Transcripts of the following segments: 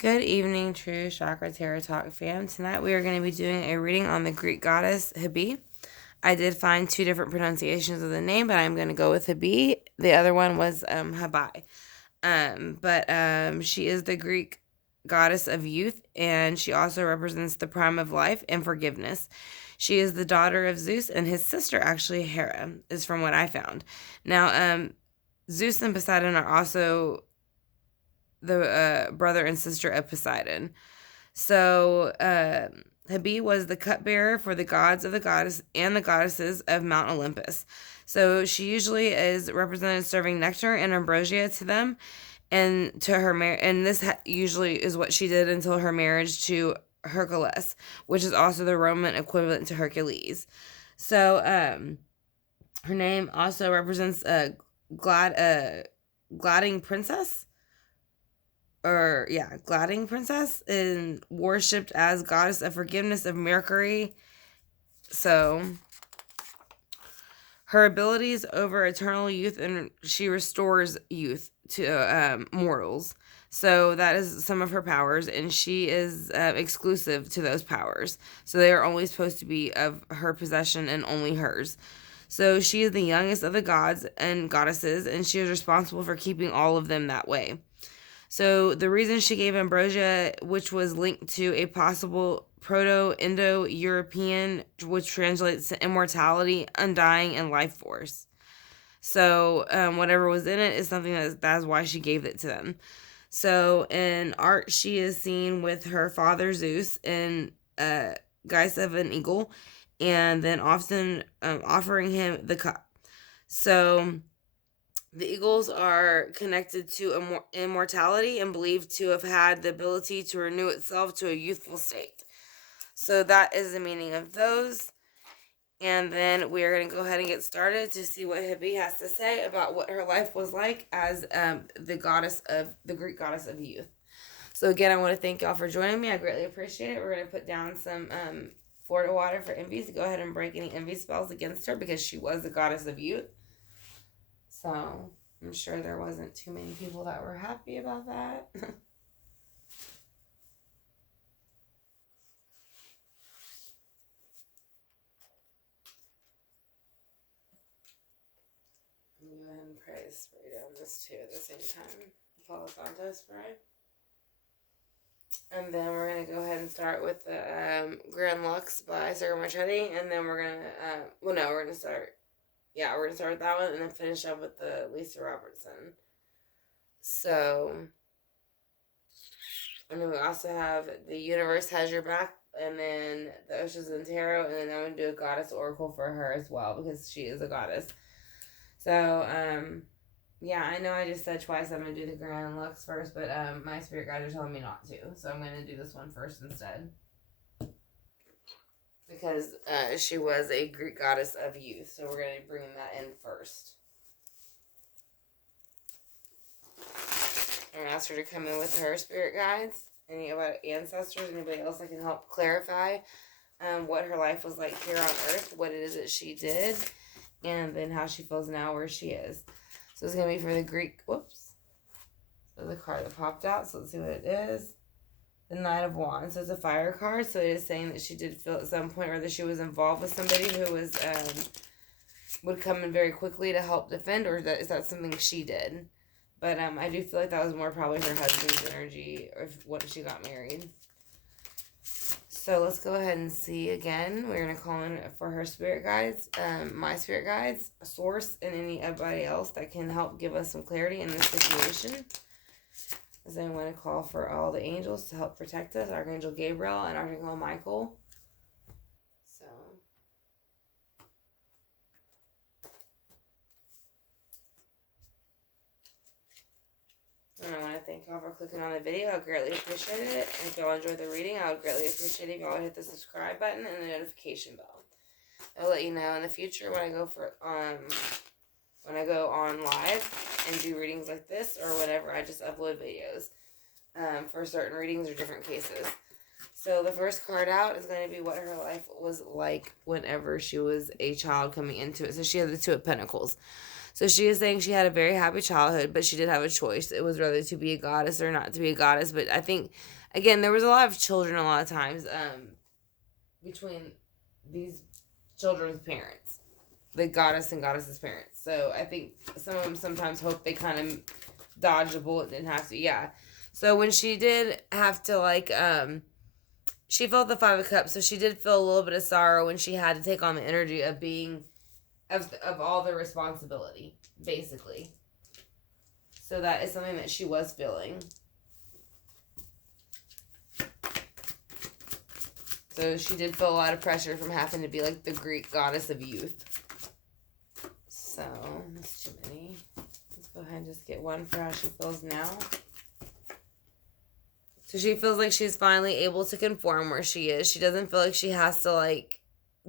Good evening, True Chakra Tarot Talk fam. Tonight we are going to be doing a reading on the Greek goddess Hebe. I did find two different pronunciations of the name, but I'm going to go with Hebe. The other one was Hebe. She is the Greek goddess of youth, and she also represents the prime of life and forgiveness. She is the daughter of Zeus, and his sister, actually, Hera, is from what I found. Now, Zeus and Poseidon are also the brother and sister of Poseidon. So, Hebe was the cupbearer for the gods of the goddess and the goddesses of Mount Olympus. So she usually is represented serving nectar and ambrosia to them, and to her and this usually is what she did until her marriage to Hercules, which is also the Roman equivalent to Hercules. So, her name also represents a gliding princess. Gliding princess, and worshipped as goddess of forgiveness of Mercury. So her abilities over eternal youth, and she restores youth to mortals. So that is some of her powers, and she is exclusive to those powers. So they are only supposed to be of her possession and only hers. So she is the youngest of the gods and goddesses, and she is responsible for keeping all of them that way. So the reason she gave ambrosia, which was linked to a possible Proto-Indo-European, which translates to immortality, undying, and life force. So whatever was in it is something that's why she gave it to them. So in art, she is seen with her father Zeus in guise of an eagle, and then often offering him the cup. So the eagles are connected to immortality and believed to have had the ability to renew itself to a youthful state. So that is the meaning of those. And then we are going to go ahead and get started to see what Hebe has to say about what her life was like as the Greek goddess of youth. So again, I want to thank y'all for joining me. I greatly appreciate it. We're going to put down some Florida water for envy to go ahead and break any envy spells against her, because she was the goddess of youth. So I'm sure there wasn't too many people that were happy about that. Go ahead and pray to spray down this too at the same time. Palo Santo spray. And then we're going to go ahead and start with the Grand Lux by Sergio Marchetti. And then we're going to, we're going to start with that one and then finish up with the Lisa Robertson. So, and then we also have The Universe Has Your Back, and then the Oceans and Tarot, and then I'm going to do a Goddess Oracle for her as well, because she is a goddess. So, I know I just said twice I'm going to do the Grand Lux first, but my spirit guides are telling me not to. So I'm going to do this one first instead. Because she was a Greek goddess of youth. So we're going to bring that in first. I'm going to ask her to come in with her spirit guides. Any about ancestors, anybody else that can help clarify what her life was like here on Earth, what it is that she did, and then how she feels now where she is. So it's going to be for the Greek, So the card that popped out, so let's see what it is. The Knight of Wands. So it's a fire card, so it is saying that she did feel at some point, or that she was involved with somebody who was, would come in very quickly to help defend, or is that something she did? But I do feel like that was more probably her husband's energy, or when she got married. So let's go ahead and see again. We're going to call in for her spirit guides, my spirit guides, a source, and anybody else that can help give us some clarity in this situation. As I want to call for all the angels to help protect us, Archangel Gabriel and Archangel Michael. So, and I want to thank y'all for clicking on the video. I greatly appreciate it. And if y'all enjoyed the reading, I would greatly appreciate it if y'all hit the subscribe button and the notification bell. I'll let you know in the future when I go on live and do readings like this, or whenever I just upload videos for certain readings or different cases. So the first card out is going to be what her life was like whenever she was a child coming into it. So she has the Two of Pentacles. So she is saying she had a very happy childhood, but she did have a choice. It was whether to be a goddess or not to be a goddess. But I think, again, there was a lot of children a lot of times between these children's parents, the goddess and goddess's parents. So I think some of them sometimes hope they kind of dodged a bullet and didn't have to. Yeah. So when she did have to, like, she felt the Five of Cups, so she did feel a little bit of sorrow when she had to take on the energy of being, of all the responsibility, basically. So that is something that she was feeling. So she did feel a lot of pressure from having to be like the Greek goddess of youth. So, that's too many. Let's go ahead and just get one for how she feels now. So she feels like she's finally able to conform where she is. She doesn't feel like she has to, like,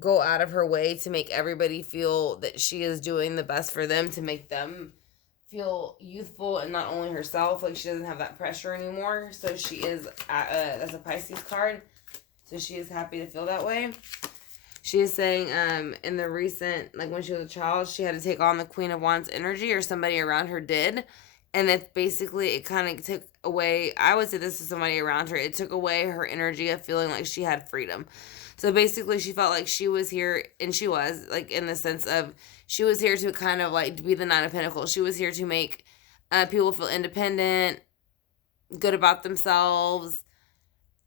go out of her way to make everybody feel that she is doing the best for them, to make them feel youthful and not only herself. Like, she doesn't have that pressure anymore. So she is, that's a Pisces card. So she is happy to feel that way. She is saying in the recent, like when she was a child, she had to take on the Queen of Wands energy, or somebody around her did. And it's basically, it kind of took away, I would say this is somebody around her, it took away her energy of feeling like she had freedom. So basically she felt like she was here, and she was, like, in the sense of, she was here to kind of like to be the Nine of Pentacles. She was here to make people feel independent, good about themselves,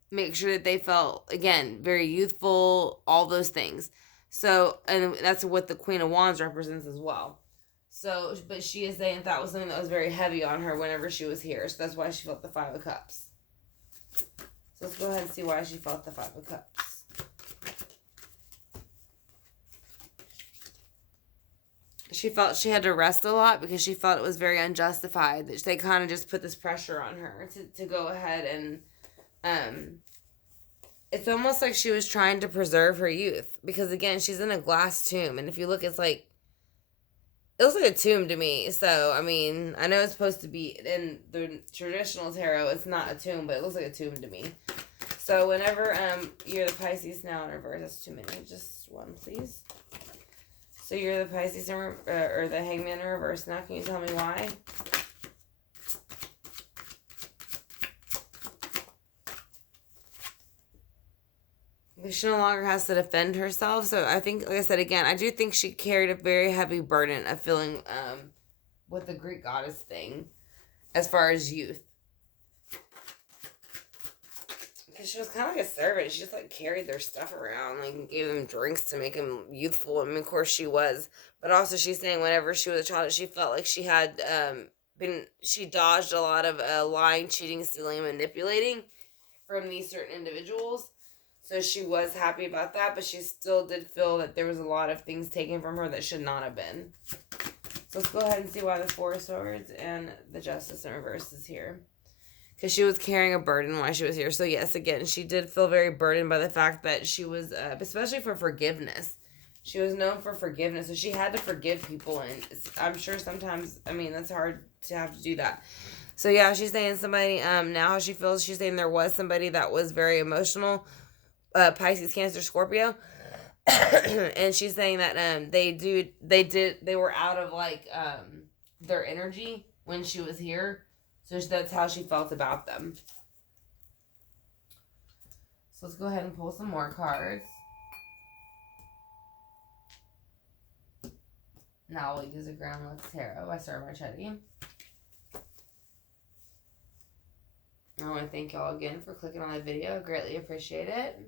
make sure that they felt, again, very youthful, all those things. So, and that's what the Queen of Wands represents as well. So, but she is saying that was something that was very heavy on her whenever she was here. So that's why she felt the Five of Cups. So let's go ahead and see why she felt the Five of Cups. She felt she had to rest a lot because she felt it was very unjustified. That they kind of just put this pressure on her to go ahead and it's almost like she was trying to preserve her youth. Because again, she's in a glass tomb. And if you look, it's like, it looks like a tomb to me. So, I mean, I know it's supposed to be, in the traditional tarot, it's not a tomb, but it looks like a tomb to me. So, whenever you're the Pisces now in reverse, that's too many. Just one, please. So, you're the Pisces or the Hangman in reverse now. Can you tell me why? She no longer has to defend herself. So I think, like I said, again, I do think she carried a very heavy burden of feeling with the Greek goddess thing as far as youth. Because she was kind of like a servant. She just like carried their stuff around, like, and gave them drinks to make them youthful. I mean, of course she was. But also she's saying whenever she was a child, she felt like she had she dodged a lot of lying, cheating, stealing, and manipulating from these certain individuals. So she was happy about that, but she still did feel that there was a lot of things taken from her that should not have been. So let's go ahead and see why the Four of Swords and the Justice in reverse is here. Because she was carrying a burden while she was here. So yes, again, she did feel very burdened by the fact that she was, especially for forgiveness. She was known for forgiveness, so she had to forgive people. And I'm sure sometimes, I mean, that's hard to have to do that. So yeah, she's saying somebody, now how she feels, she's saying there was somebody that was very emotional. Pisces, Cancer, Scorpio, and she's saying that they were out of like their energy when she was here, so that's how she felt about them. So let's go ahead and pull some more cards. Now we'll use a Grand Lux Tarot by Sarah Marchetti. I want to thank y'all again for clicking on the video. I greatly appreciate it.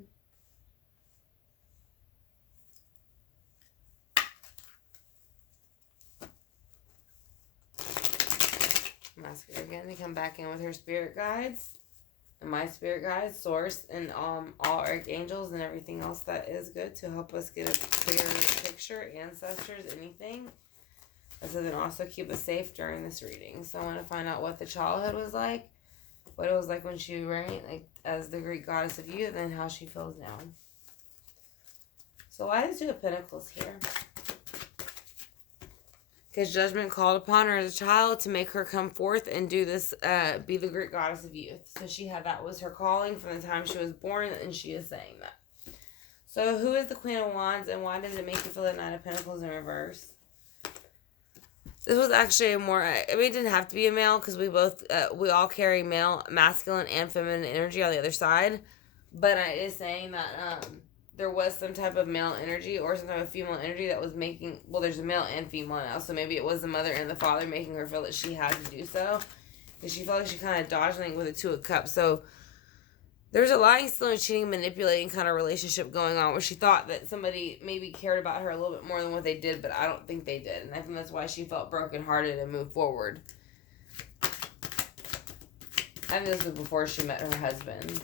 I'm asking her again to come back in with her spirit guides. And my spirit guides, source, and all archangels and everything else that is good to help us get a clearer picture, ancestors, anything. So then also keep us safe during this reading. So I want to find out what the childhood was like. What it was like when she reigned, like, as the Greek goddess of youth, and how she feels now. So why is Two of Pentacles here? Because judgment called upon her as a child to make her come forth and do this, be the great goddess of youth. So she had, that was her calling from the time she was born, and she is saying that. So who is the Queen of Wands, and why does it make you feel the Knight of Pentacles in reverse? This was actually a more, I mean, it didn't have to be a male, because we all carry male, masculine, and feminine energy on the other side. But it is saying that, there was some type of male energy or some type of female energy that was making, well, there's a male and female now, so maybe it was the mother and the father making her feel that she had to do so. Because she felt like she kind of dodged something with a Two of Cups. So there's a lying, stealing, cheating, manipulating kind of relationship going on where she thought that somebody maybe cared about her a little bit more than what they did, but I don't think they did. And I think that's why she felt brokenhearted and moved forward. I think this was before she met her husband,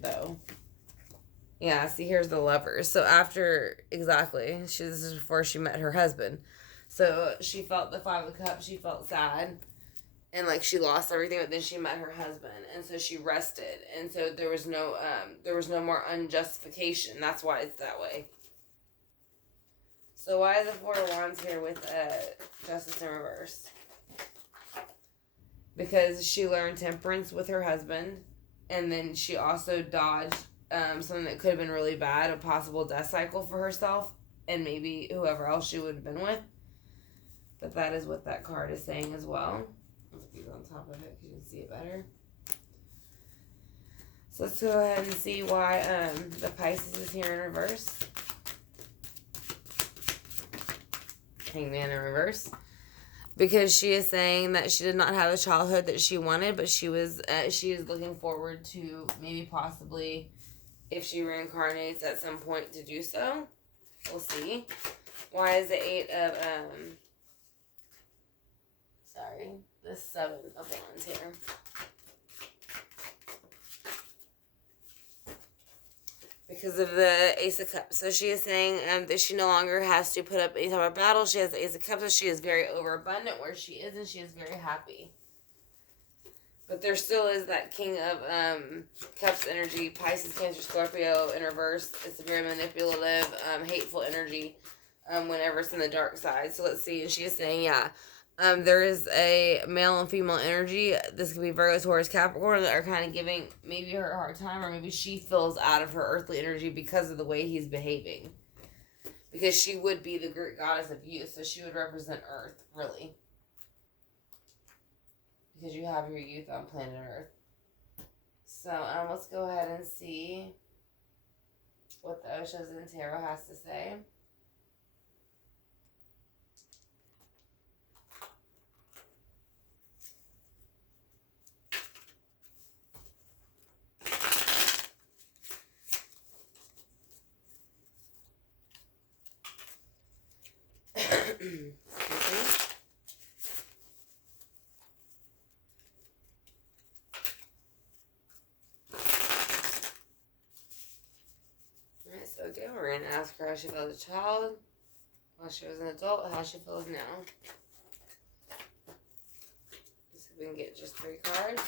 though. Yeah, see, here's the Lovers. So after, exactly, this is before she met her husband. So she felt the Five of Cups, she felt sad, and like she lost everything, but then she met her husband, and so she rested, and so there was no more unjustification. That's why it's that way. So why is the Four of Wands here with Justice in reverse? Because she learned temperance with her husband, and then she also dodged something that could have been really bad, a possible death cycle for herself and maybe whoever else she would have been with. But that is what that card is saying as well. Let's be on top of it because you can see it better. So let's go ahead and see why the Pisces is here in reverse. Hangman in reverse. Because she is saying that she did not have the childhood that she wanted, but she is looking forward to maybe possibly, if she reincarnates at some point, to do so. We'll see. Why is the the Seven of Wands here? Because of the Ace of Cups. So she is saying that she no longer has to put up any type of battle. She has the Ace of Cups, so she is very overabundant where she is, and she is very happy. But there still is that King of Cups energy, Pisces, Cancer, Scorpio in reverse. It's a very manipulative, hateful energy whenever it's in the dark side. So let's see. And she is saying, there is a male and female energy. This could be Virgo, Taurus, Capricorn that are kind of giving maybe her a hard time, or maybe she feels out of her earthly energy because of the way he's behaving. Because she would be the great goddess of youth, so she would represent Earth, really. Because you have your youth on planet Earth. So, let's go ahead and see what the Oshos and Tarot has to say. So again, we're going to ask her how she felt as a child, while she was an adult, how she feels now. Let's see if we can get just 3 cards.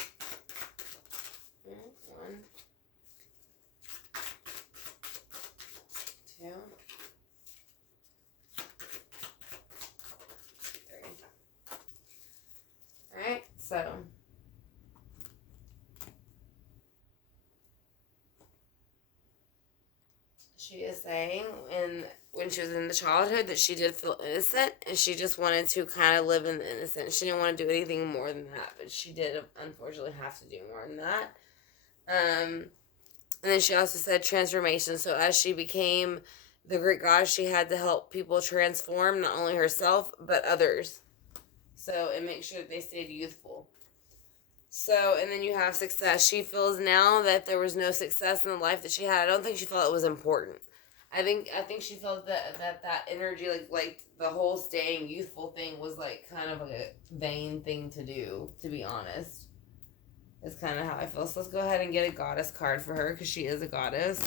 1, 2, 3. Alright, so she is saying when she was in the childhood that she did feel innocent, and she just wanted to kind of live in the innocence. She didn't want to do anything more than that, but she did unfortunately have to do more than that. And then she also said transformation. So as she became the great goddess, she had to help people transform, not only herself, but others. So, and make sure that they stayed youthful. So, and then you have success. She feels now that there was no success in the life that she had. I don't think she felt it was important. I think she felt that energy, like the whole staying youthful thing was like kind of a vain thing to do, to be honest. That's kind of how I feel. So let's go ahead and get a goddess card for her, because she is a goddess.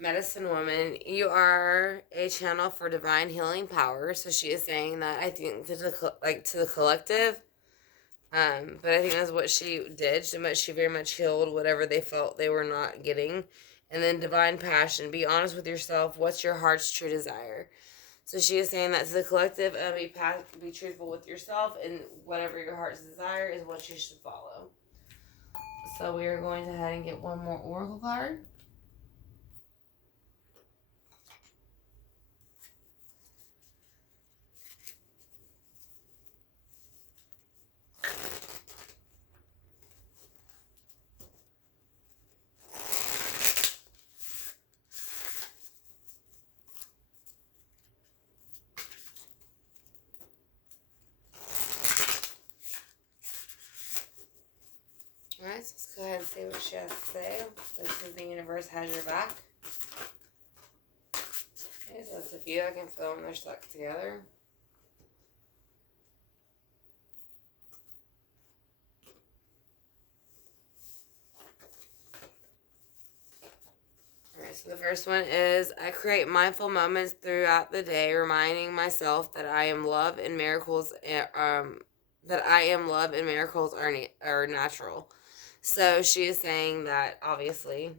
Medicine woman, you are a channel for divine healing power. So she is saying that I think to to the collective. But I think that's what she did. She very much healed whatever they felt they were not getting. And then divine passion. Be honest with yourself. What's your heart's true desire? So she is saying that to the collective, be truthful with yourself, and whatever your heart's desire is what you should follow. So we are going to head and get one more oracle card. Alright, so let's go ahead and see what she has to say. This is the universe has your back. Okay, so that's a few. I can feel when they're stuck together. Alright, so the first one is I create mindful moments throughout the day, reminding myself that I am love and miracles are natural. So she is saying that obviously,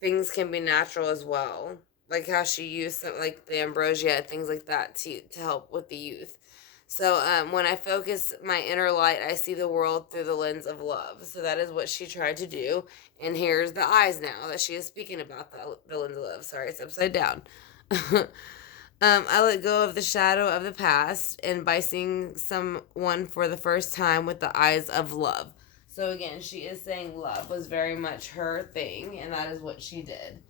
things can be natural as well. Like how she used some, like the ambrosia, things like that to help with the youth. So when I focus my inner light, I see the world through the lens of love. So that is what she tried to do. And here's the eyes now that she is speaking about the lens of love. Sorry, it's upside down. I let go of the shadow of the past, and by seeing someone for the first time with the eyes of love. So again, she is saying love was very much her thing, and that is what she did.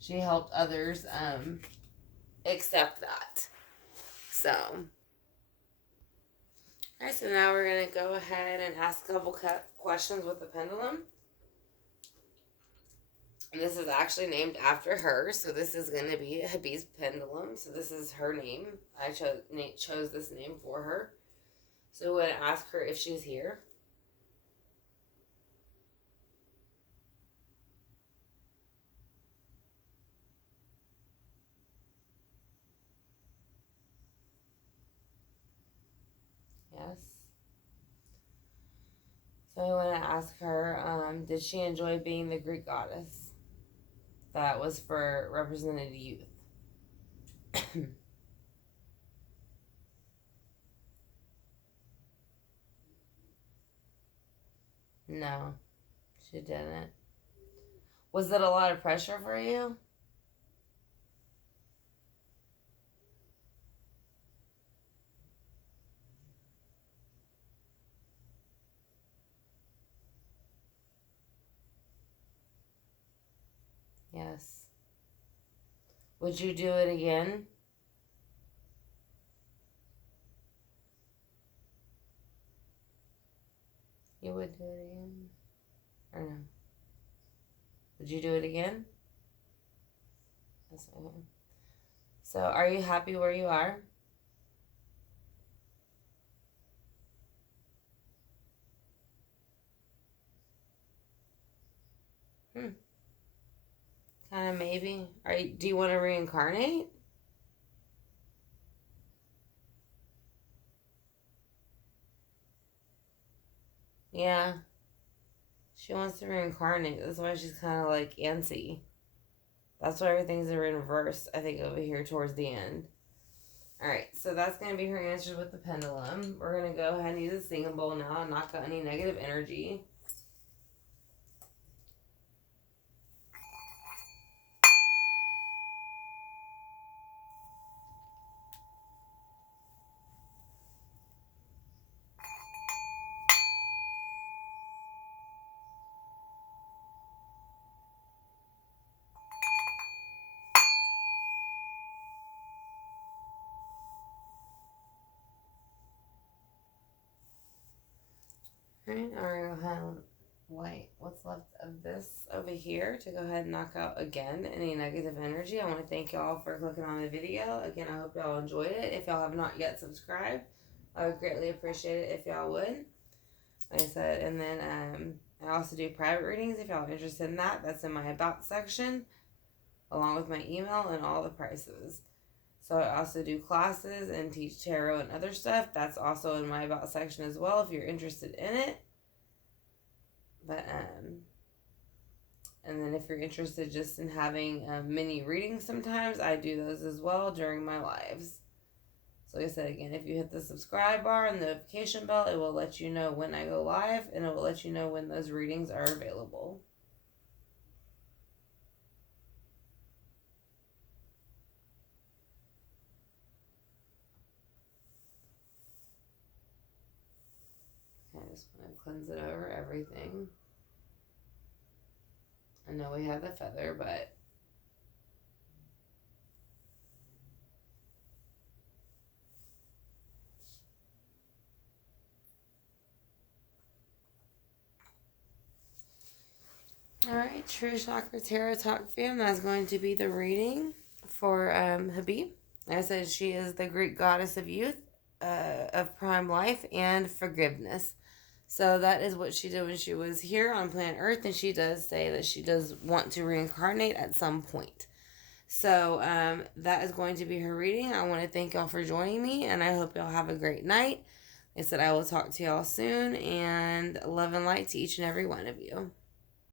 She helped others accept that. So, alright, so now we're going to go ahead and ask a couple questions with the pendulum. And this is actually named after her, so this is going to be Hebe's pendulum. So this is her name. I chose this name for her. So we're going to ask her if she's here. Yes. So I want to ask her, did she enjoy being the Greek goddess? That was for represented youth. No, she didn't. Was it a lot of pressure for you? Yes. Would you do it again? You would do it again? Or no? Would you do it again? Yes, okay. So, are you happy where you are? Kind of maybe. Do you want to reincarnate? Yeah. She wants to reincarnate. That's why she's kind of like antsy. That's why everything's in reverse, I think, over here towards the end. Alright, so that's going to be her answers with the pendulum. We're going to go ahead and use a singing bowl now and knock out any negative energy. Alright, I'm going to go ahead and light what's left of this over here to go ahead and knock out again any negative energy. I want to thank y'all for clicking on the video. Again, I hope y'all enjoyed it. If y'all have not yet subscribed, I would greatly appreciate it if y'all would. like I said, and then I also do private readings if y'all are interested in that. That's in my About section, along with my email and all the prices. So I also do classes and teach tarot and other stuff. That's also in my About section as well if you're interested in it. But and then if you're interested just in having mini readings sometimes, I do those as well during my lives. So like I said, again, if you hit the subscribe bar and the notification bell, it will let you know when I go live, and it will let you know when those readings are available. I just want to cleanse it over everything. I know we have the feather, but alright, True Chakra Tarot Talk fam, that's going to be the reading for Hebe. Like I said, she is the Greek goddess of youth, of prime life, and forgiveness. So that is what she did when she was here on planet Earth, and she does say that she does want to reincarnate at some point. So that is going to be her reading. I want to thank y'all for joining me, and I hope y'all have a great night. I said I will talk to y'all soon, and love and light to each and every one of you.